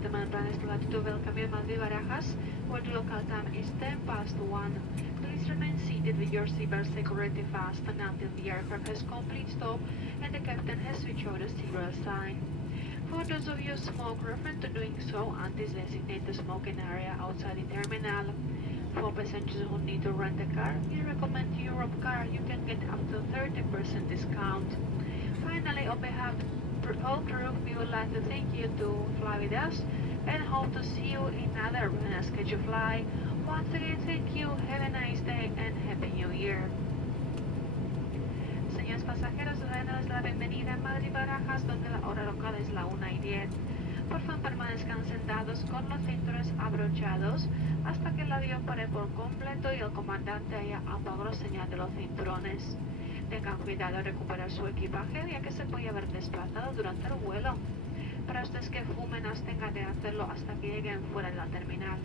gentlemen, planes to welcome you Maldives Barajas, where the local time is 10 past 1. Please remain seated with your seatbelt security fastened until the aircraft has complete stop and the captain has switched on the seatbelt sign. For those of you who smoke, refrain to doing so and designate the smoking area outside the terminal. For passengers who need to rent a car, we recommend Europcar. You can get up to 30% discount. Finally, on behalf of the whole crew, we would like to thank you to fly with us and hope to see you in another scheduled flight. Once again, thank you, have a nice day, and Happy New Year. Señores pasajeros, dándoles la bienvenida a Madrid Barajas, donde la hora local es la 1:10. Por favor, permanezcan sentados con los cinturones abrochados hasta que el avión pare por completo y el comandante haya apagado señal de los cinturones. Tengan cuidado de recuperar su equipaje, ya que se puede haber desplazado durante el vuelo. Para ustedes que fumen, abstengan de hacerlo hasta que lleguen fuera de la terminal.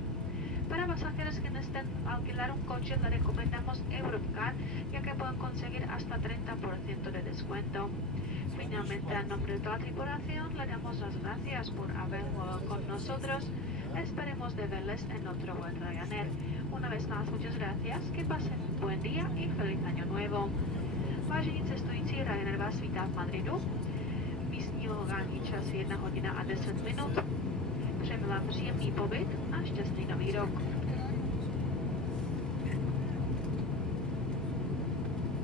Para pasajeros que necesiten alquilar un coche, les recomendamos Europcar, ya que pueden conseguir hasta 30% de descuento. Finalmente, en nombre de toda la tripulación, le damos las gracias por haber jugado con nosotros. Esperemos de verles en otro vuelo Ryanair. Una vez más, muchas gracias, que pasen un buen día y feliz año nuevo. Vážení cestující, Ryanair vás vítá v Madridu. Místní lokální čas je 1 hodina a 10 minut. Přejeme vám příjemný pobyt a šťastný nový rok.